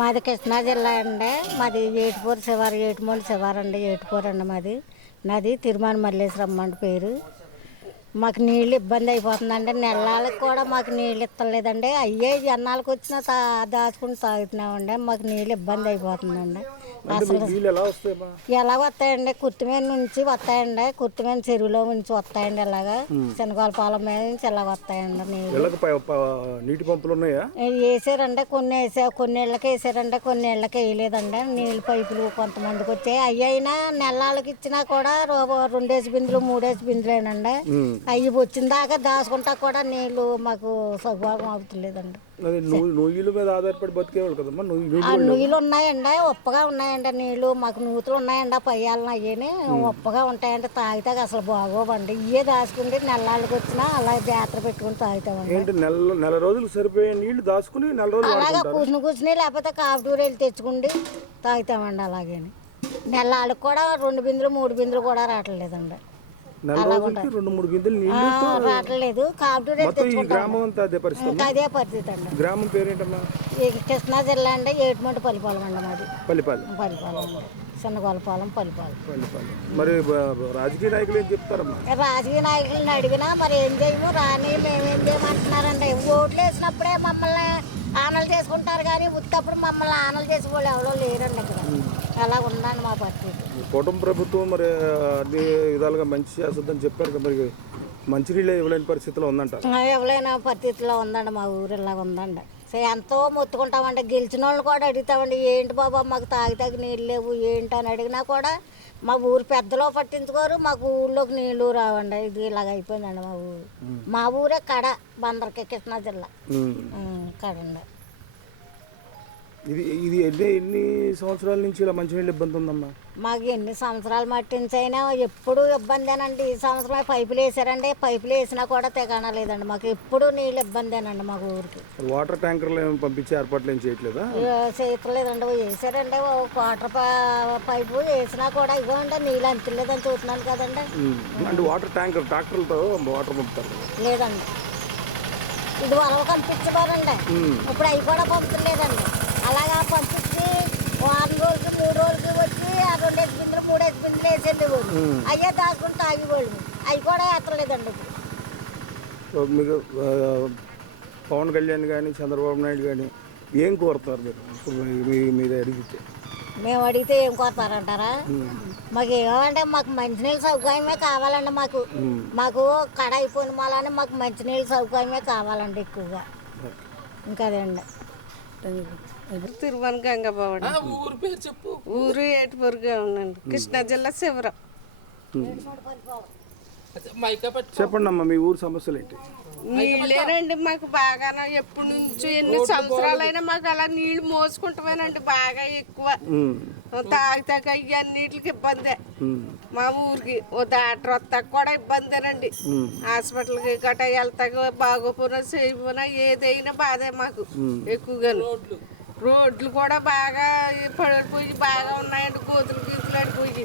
మాది కృష్ణా జిల్లా అండి. మాది ఏటుపూరు శివారు ఏటుమూడి శివారు అండి ఏటుపూరు అండి మాది. నాది తిరుమల మల్లేశ్వరమ్మ అండి పేరు. మాకు నీళ్ళు ఇబ్బంది అయిపోతుందండి. నెలలకు కూడా మాకు నీళ్ళు ఇస్తలేదండి అయ్యే జన్నాలకు వచ్చినా తా దాచుకుని తాగుతున్నామండి. మాకు నీళ్ళు ఇబ్బంది అయిపోతుందండి. ఎలా వస్తాయండి? కుర్తిమీద నుంచి వస్తాయండి. కుర్తిమీద చెరువులో నుంచి వస్తాయండి ఇలాగా. శనగోల పొలం మీద నుంచి ఇలా వస్తాయండి నీటి పంపులు ఉన్నాయా? వేసారంటే కొన్ని వేసా కొన్ని ఇళ్ళకి వేసారంటే కొన్ని ఇళ్ళకి వేయలేదండి. నీళ్ళు పైపులు కొంతమందికి వచ్చాయి. అవి అయినా నెలలకి ఇచ్చినా కూడా రెండేసి బిందులు మూడేసి బిందులేనండి. అవి వచ్చిన దాకా దాచుకుంటా కూడా నీళ్ళు మాకు సౌభాగం అవుతలేదండి. నువ్వుల మీద ఆధారపడి బతికేవాళ్ళు కదమ్మా. నువ్వు నువ్వు ఆ నుయ్యలు ఉన్నాయండి ఉప్పగా ఉన్నాయండి నీళ్ళు. మాకు నూతులు ఉన్నాయండి పయ్యాలను అయ్యని. ఉప్పగా ఉంటాయండి తాగితే అసలు బాగోవండి. ఇవే దాచుకుంటే నెలళ్ళకి వచ్చినా అలా జాతర పెట్టుకుని తాగుతామండి. ఏంటి నెల నెల రోజులు సరిపోయే నీళ్ళు దాచుకుని నెల రోజులు అలాగా కూర్చుని కూర్చుని లేకపోతే కాపుటూరు వెళ్ళి తెచ్చుకుండి తాగుతామండి అలాగని. నెలలకు కూడా రెండు బిందులు మూడు బిందులు కూడా రావట్లేదండి. నెల రోజులకి రెండు మూడు ఆ, నీళ్ళు రావట్లేదు. మొత్తం ఈ గ్రామం అంతా అదే పరిస్థితి అదే పరిస్థితి అండి. గ్రామం పేరేంటమ్మా? కృష్ణా జిల్లా అండి. ఏటుమంటి పల్లిపాలెం అండి మాది. పల్లిపాలెం. పల్లిపాలెం చిన్నగొలపాలెం పల్లిపాలెం. పల్లిపాలెం. మరి రాజకీయ నాయకులు ఏం చెప్తారమ్మా? రాజకీయ నాయకులను అడిగినా మరి ఏం చేయము? రాని మేమేం చేయమంటున్నారండి. ఓట్లు వేసినప్పుడే మమ్మల్ని ఆనలు చేసుకుంటారు కానీ ఉత్తప్పుడు మమ్మల్ని ఆనలు చేసే వాళ్ళు ఎవరో లేరండి ఇక్కడ. అలా ఉందండి మా పరిస్థితి ఈ కూటమి ప్రభుత్వం మరి అన్ని విధాలుగా మంచి చేస్తుందని చెప్పారు కదా మరి. మంచినీళ్ళే ఇవ్వలేని పరిస్థితిలో ఉందంట. ఎవరైనా పరిస్థితిలో ఉందండి మా ఊరు ఇలాగ ఉందండి. సే ఎంతో మొత్తుకుంటామండి. గెలిచిన వాళ్ళు కూడా అడుగుతామండి ఏంటి బాబా మాకు తాగి తాగి నీళ్ళు లేవు ఏంటి అని అడిగినా కూడా మా ఊరు పెద్దలో పట్టించుకోరు మాకు ఊళ్ళోకి నీళ్ళు రావండి. ఇది ఇలాగ అయిపోయిందండి మా ఊరు. మా ఊరే కడ బందరకి కృష్ణా జిల్లా. కడండి. ఇది ఇది ఎన్ని ఎన్ని సంవత్సరాల నుంచి ఇలా మంచినీళ్ళు ఇబ్బంది ఉందమ్మా? మాకు ఎన్ని సంవత్సరాలు మట్టించైనా ఎప్పుడు ఇబ్బందేనండి. ఈ సంవత్సరమే పైపులు వేసారండి. పైపులు వేసినా కూడా తెగాన లేదండి మాకు ఎప్పుడు నీళ్ళు ఇబ్బందేనండి మాకు ఊరికి. వాటర్ ట్యాంకర్లు ఏమి పంపించే ఏర్పాట్లు ఏం చేయట్లేదా? చేయట్లేదండి. వేసారండి. ఓ వాటర్ పైపు వేసినా కూడా ఇవ్వండి. నీళ్ళు అంతలేదని చూస్తున్నాను కదండి. అంటే వాటర్ ట్యాంకర్ ట్రాక్టర్లతో వాటర్ పంపుతారు. లేదండి. ఇది వలవ పంపించబారండి ఇప్పుడు అవి కూడా పంపలేదండి అలాగా పంపించి వారం రోజులు మూడు రోజులకి వచ్చి ఆ రెండేసి బిందులు మూడేసి బిందులు వేసేది వాళ్ళు అయ్యే దాచుకుని తాగేవాళ్ళు అవి కూడా ఎత్తలేదండి ఇప్పుడు. మీకు పవన్ కళ్యాణ్ కానీ చంద్రబాబు నాయుడు కానీ ఏం కోరుతారు మీరు? ఇప్పుడు మీద అడిగితే. మేము అడిగితే ఏం కోరుతారంటారా? మాకు ఏమంటే మాకు మంచినీళ్ళ సౌకర్యమే కావాలండి మాకు. మాకు కడ అయిపోయిన మాలని మాకు మంచినీళ్ళ సౌకర్యమే కావాలండి ఎక్కువగా. ఇంకా అదండి తిరువన గంగబావడి ఊరు పేరు చెప్పు. ఊరు ఏటుపరుగా ఉండండి కృష్ణా జిల్లా శివరం. చెప్పండి అమ్మా మీ ఊరు సమస్యలు ఏంటి? నీళ్ళేనండి మాకు బాగా ఎప్పటి నుంచో ఎన్ని సంవత్సరాలైనా మాకు అలా నీళ్ళు మోసుకుంటామేనండి బాగా ఎక్కువ. తాగితాక అన్నిటికి ఇబ్బందే. మా ఊరికి ఓ డాక్టర్ వస్తాక కూడా ఇబ్బందేనండి. హాస్పిటల్కి గట్రా వెళ్తాక బాగోపోయినా చేయపోయినా ఏదైనా బాధే మాకు ఎక్కువగా రోడ్లు కూడా బాగా పడిపోయి బాగా ఉన్నాయండి గోతులు గీతులు అడిపోయి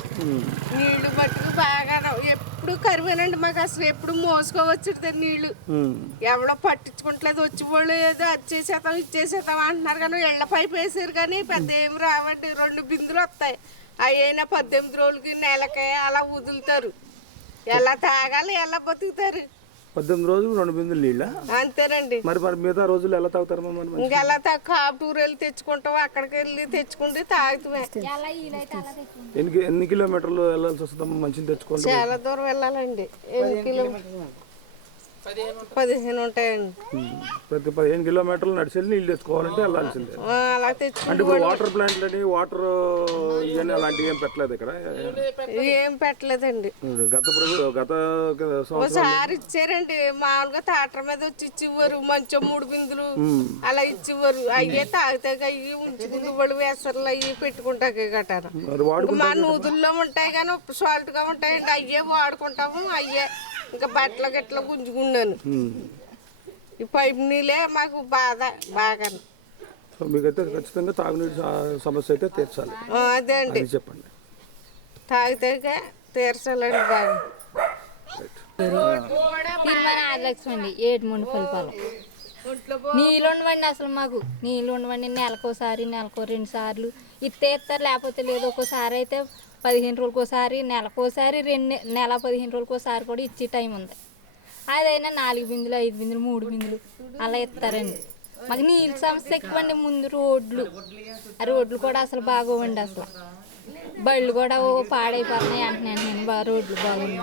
నీళ్ళు మట్టుకు బాగా ఎప్పుడు కరివేనండి మాకు అసలు ఎప్పుడు మోసుకోవచ్చు నీళ్ళు. ఎవడో పట్టించుకుంటలేదు వచ్చి వాళ్ళు ఏదో అది చేసేద్దాం ఇది చేసేద్దాం అంటున్నారు కానీ ఇళ్ళ పైపు వేసారు కానీ పెద్ద ఏమి రావండి రెండు బిందులు వస్తాయి. అవి అయినా పద్దెనిమిది రోజులకి నెలకి అలా వదులుతారు. ఎలా తాగాలి ఎలా బతుకుతారు? పద్దెనిమిది రోజులు రెండు బిందులు నీళ్ళ? అంతేనండి. మరి మరి మిగతా రోజులు ఎలా తాగుతారమ్మా మరి? ఇంకా ఎలా కాపుటూరు వెళ్ళి తెచ్చుకుంటాం అక్కడికి వెళ్ళి తెచ్చుకుంటే తాగుతామే ఎన్ని ఎన్ని కిలోమీటర్లు వెళ్ళాల్సి వస్తుందమ్మా మంచిని తెచ్చుకోండి చాలా దూరం వెళ్ళాలండి. ఎన్ని కిలోమీటర్లు పదిహేను ఉంటాయండి. ప్రతి పదిహేను కిలోమీటర్లు నడిచి వెళ్ళి నీళ్ళు తెచ్చుకోవాలంటే వెళ్ళాల్సిందే. అలా అంటే ఇప్పుడు వాటర్ ప్లాంట్లు అని వాటర్ ఇవన్నీ అలాంటివి ఏం పెట్టలేదు ఇక్కడ? ఏం పెట్టలేదండి. గత ప్రభు గత సంవత్సరం ఒకసారి ఇచ్చారండి. మామూలుగా తాటర్ మీద వచ్చి ఇచ్చేవారు. మంచిగా మూడు బిందులు అలా ఇచ్చేవారు. అయ్యే తాగితే అయ్యి ఉంచుకుంటూ వాళ్ళు వేసర్లు అయ్యి పెట్టుకుంటాక గటారు. మరి వాడు మా నూతుల్లో ఉంటాయి కానీ ఉప్పు సాల్ట్గా ఉంటాయండి. అయ్యే వాడుకుంటాము. అయ్యే ఇంకా బట్టలు గిట్ల గుంజుకున్నాను. ఈ పైపు నీళ్ళే మాకు బాధ బాగా. సో మీకైతే ఖచ్చితంగా తాగునీటి సమస్య అయితే తీర్చాలి. అదే అండి. అది చెప్పండి. తాగితే తీర్చాలండి బాగా. అండి ఏడు మూడు పల్లిపాలెం నీళ్ళు ఉండవండి అసలు మాకు. నీళ్ళు ఉండవండి నెలకోసారి నెలకో రెండు సార్లు. ఇస్తే ఇస్తారు లేకపోతే లేదు ఒక్కోసారి అయితే పదిహేను రోజులకోసారి నెలకోసారి రెండు నెల పదిహేను రోజులకోసారి కూడా ఇచ్చే టైం ఉంది. అదైనా నాలుగు బిందులు ఐదు బిందులు మూడు బిందులు అలా ఇస్తారండి. మాకు నీళ్ళ సమస్య ఎక్కువండి ముందు రోడ్లు. ఆ రోడ్లు కూడా అసలు బాగోవండి అసలు. బళ్ళు కూడా ఓ పాడైపోతున్నాయి అంటున్నాను నేను. బా రోడ్లు బాగున్నాయి.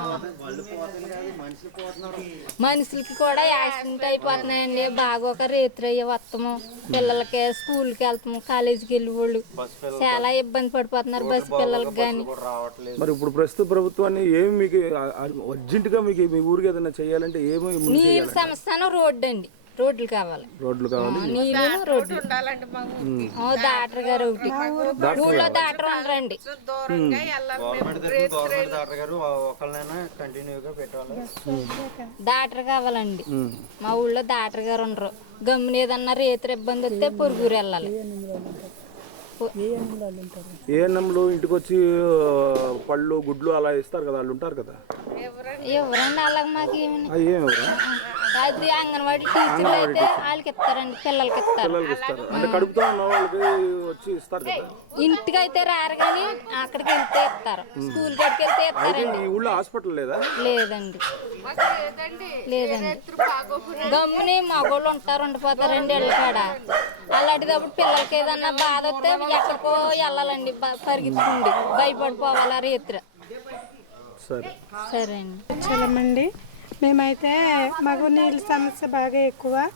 మనుషులకి కూడా యాక్సిడెంట్ అయిపోతున్నాయండి. బాగోక రేత్రి అయ్యే వస్తాము పిల్లలకి స్కూల్కి వెళ్తాము. కాలేజీకి వెళ్ళి వాళ్ళు చాలా ఇబ్బంది పడిపోతున్నారు బస్సు పిల్లలకి కానీ మరి ఇప్పుడు ప్రస్తుత ప్రభుత్వాన్ని ఏమి మీకు అర్జెంటుగా మీకు మీ ఊరికి ఏదైనా చేయాలంటే ఏమి చేయాలి సమస్యను రోడ్డు అండి. రోడ్లు కావాలి. రోడ్లు కావాలి. నీళ్ళు రోడ్లు. దాటర్ గారు ఒకటి. ఊళ్ళో దాటర్ ఉండరండి. డాక్టర్ కావాలండి. మా ఊళ్ళో దాటర్ గారు ఉండరు. గమ్మున ఏదన్నా రేత్రి ఇబ్బంది వస్తే పొరుగురు వెళ్ళాలి. ఏఎన్ఎంలో ఇంటికి వచ్చి పళ్ళు గుడ్లు అలా ఇస్తారు కదా వాళ్ళు ఉంటారు కదా? ఎవరండి? అలాగ మాకు అది అంగన్వాడీ టీచర్లు అయితే వాళ్ళకి ఇస్తారండి పిల్లలకి ఇస్తారు. పిల్లలకి ఇస్తారు. అంటే కడుపుతో ఉన్న వాళ్ళకి వచ్చి ఇస్తారు కదా? ఇంటికి అయితే రారు కానీ అక్కడికి వెళ్తే ఇస్తారు. స్కూల్ కాడికి వెళ్తే ఇస్తారండి. ఈ ఊళ్ళో హాస్పిటల్ లేదా? లేదండి. లేదండి. గమ్ముని మగోళ్ళు ఉంటారు ఉండిపోతారండి ఇళ్ళకాడ అలాంటిదప్పుడు పిల్లలకి ఏదన్నా బాధ వస్తే ఎక్కడికో వెళ్ళాలండి. బ- పరిగెత్తుకుండి భయపడిపోవాలా రేత్రి. సరే. సరే అండి. చలమండి మేమైతే మాకు నీళ్ళ సమస్య బాగా ఎక్కువ.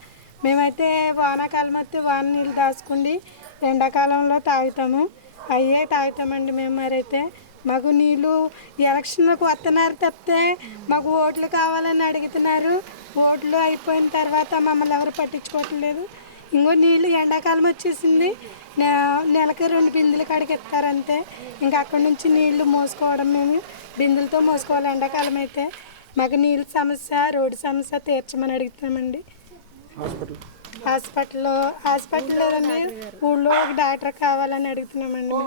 మేమైతే వానాకాలం వస్తే వాన నీళ్ళు దాచుకుండి ఎండాకాలంలో తాగుతాము. అయ్యే తాగుతామండి మేము మరైతే. మాకు నీళ్ళు ఎలక్షన్లకు వస్తున్నారు తప్పితే మాకు ఓట్లు కావాలని అడుగుతున్నారు. ఓట్లు అయిపోయిన తర్వాత మమ్మల్ని ఎవరు పట్టించుకోవట్లేదు. ఇంకో నీళ్ళు ఎండాకాలం వచ్చేసింది. నెలకి రెండు బిందెలు కాడికి ఇస్తారంతే ఇంకా అక్కడి నుంచి నీళ్ళు మోసుకోవడం మేము బిందెలతో మోసుకోవాలి ఎండాకాలం అయితే. మాకు నీళ్ళ సమస్య రోడ్డు సమస్య తీర్చమని అడుగుతామండి హాస్పిటల్. హాస్పిటల్లో హాస్పిటల్ లేదండి ఊళ్ళో ఒక డాక్టర్ కావాలని అడుగుతున్నామండి.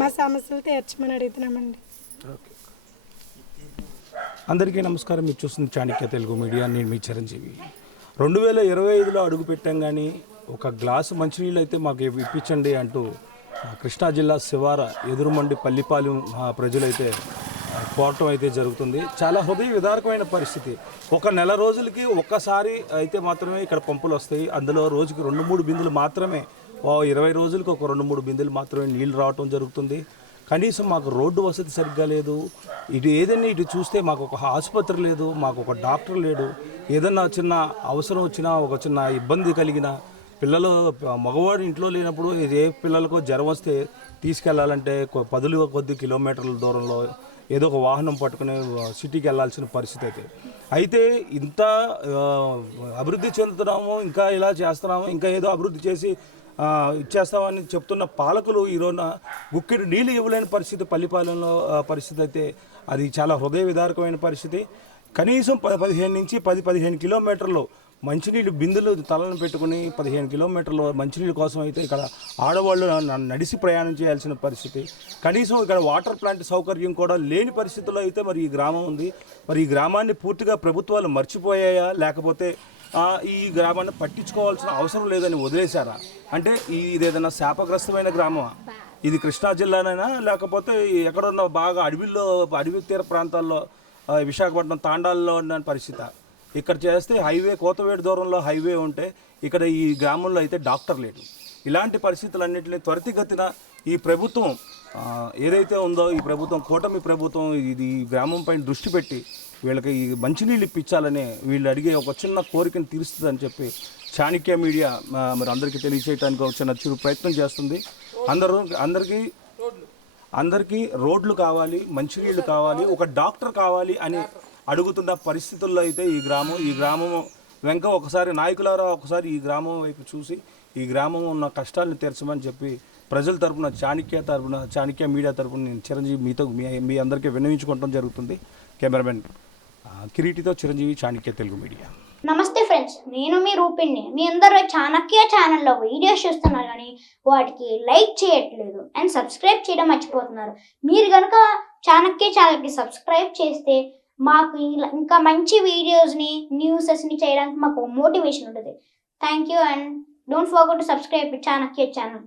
మా సమస్యలు తీర్చమని అడుగుతున్నామండి. అందరికీ నమస్కారం. మీరు చూస్తుంది చాణక్య తెలుగు మీడియా. నేను మీ చిరంజీవి. రెండు వేల ఇరవై ఐదులో అడుగు పెట్టాం కానీ ఒక గ్లాసు మంచినీళ్ళు అయితే మాకు ఇప్పించండి అంటూ కృష్ణా జిల్లా శివార ఎదురుమండి పల్లిపాలెం ప్రజలైతే పోవటం అయితే జరుగుతుంది. చాలా హృదయ విదారకమైన పరిస్థితి. ఒక నెల రోజులకి ఒక్కసారి అయితే మాత్రమే ఇక్కడ పంపులు వస్తాయి. అందులో రోజుకి రెండు మూడు బిందులు మాత్రమే ఇరవై రోజులకి ఒక రెండు మూడు బిందులు మాత్రమే నీళ్ళు రావటం జరుగుతుంది. కనీసం మాకు రోడ్డు వసతి సరిగ్గా లేదు. ఇటు ఏదైనా ఇటు చూస్తే మాకు ఒక ఆసుపత్రి లేదు మాకు ఒక డాక్టర్ లేడు. ఏదన్నా చిన్న అవసరం వచ్చినా ఒక చిన్న ఇబ్బంది కలిగిన పిల్లలు మగవాడు ఇంట్లో లేనప్పుడు ఏ పిల్లలకు జ్వరం వస్తే తీసుకెళ్ళాలంటే కొ- పదులు కొద్ది కిలోమీటర్ల దూరంలో ఏదో ఒక వాహనం పట్టుకుని సిటీకి వెళ్ళాల్సిన పరిస్థితి అయితే. అయితే ఇంత అభివృద్ధి చెందుతున్నాము ఇంకా ఇలా చేస్తున్నాము ఇంకా ఏదో అభివృద్ధి చేసి ఇచ్చేస్తామని చెప్తున్న పాలకులు ఈరోజున రోజున నీళ్ళు ఇవ్వలేని పరిస్థితి పల్లిపాలెంలో పరిస్థితి అయితే అది చాలా హృదయ విదారకమైన పరిస్థితి. కనీసం పది పదిహేను నుంచి పది పదిహేను కిలోమీటర్లు మంచినీళ్ళు బిందులు తలను పెట్టుకుని పదిహేను కిలోమీటర్లు మంచినీళ్ళ కోసం అయితే ఇక్కడ ఆడవాళ్ళు నడిసి నడిచి ప్రయాణం చేయాల్సిన పరిస్థితి. కనీసం ఇక్కడ వాటర్ ప్లాంట్ సౌకర్యం కూడా లేని పరిస్థితుల్లో అయితే మరి ఈ గ్రామం ఉంది. మరి ఈ గ్రామాన్ని పూర్తిగా ప్రభుత్వాలు మర్చిపోయాయా? లేకపోతే ఈ గ్రామాన్ని పట్టించుకోవాల్సిన అవసరం లేదని వదిలేశారా? అంటే ఇది ఏదైనా శాపగ్రస్తమైన గ్రామమా? ఇది కృష్ణా జిల్లానైనా? లేకపోతే ఎక్కడున్న బాగా అడవిలో అడవి తీర ప్రాంతాల్లో విశాఖపట్నం తాండాల్లో ఉన్న పరిస్థితి? ఇక్కడ చేస్తే హైవే కోతవేడు దూరంలో హైవే ఉంటే ఇక్కడ ఈ గ్రామంలో అయితే డాక్టర్ లేడు. ఇలాంటి పరిస్థితులన్నింటినీ త్వరితగతిన ఈ ప్రభుత్వం ఏదైతే ఉందో ఈ ప్రభుత్వం కూటమి ప్రభుత్వం ఇది ఈ గ్రామం పైన దృష్టి పెట్టి వీళ్ళకి ఈ మంచినీళ్ళు ఇప్పించాలని వీళ్ళు అడిగే ఒక చిన్న కోరికను తీరుస్తుందని చెప్పి చాణక్య మీడియా మరి అందరికీ తెలియచేయడానికి ఒక చిన్న చిరు ప్రయత్నం చేస్తుంది. అందరూ అందరికీ అందరికీ రోడ్లు కావాలి మంచినీళ్ళు కావాలి ఒక డాక్టర్ కావాలి అని అడుగుతున్న పరిస్థితుల్లో అయితే ఈ గ్రామం ఈ గ్రామం వెంక ఒకసారి నాయకులారా ఒకసారి ఈ గ్రామం వైపు చూసి ఈ గ్రామం ఉన్న కష్టాలను తీర్చమని చెప్పి ప్రజల తరపున చాణక్య తరపున చాణక్య మీడియా తరపున నేను చిరంజీవి మీతో మీ మీ అందరికీ విన్నవించుకోవడం జరుగుతుంది. కెమెరామెన్ కిరీటితో చిరంజీవి చాణక్య తెలుగు మీడియా. నమస్తే ఫ్రెండ్స్ నేను మీ రూపిణి. మీ అందరూ చాణక్య ఛానల్లో వీడియోస్ చూస్తున్నారు కానీ వాటికి లైక్ చేయట్లేదు అండ్ సబ్స్క్రైబ్ చేయడం మర్చిపోతున్నారు. మీరు కనుక చాణక్య ఛానల్కి సబ్స్క్రైబ్ చేస్తే మాకు ఇంకా మంచి వీడియోస్ని న్యూసెస్ని చేయడానికి మాకు మోటివేషన్ ఉంటుంది. Thank you and don't forget to subscribe Chanakya channel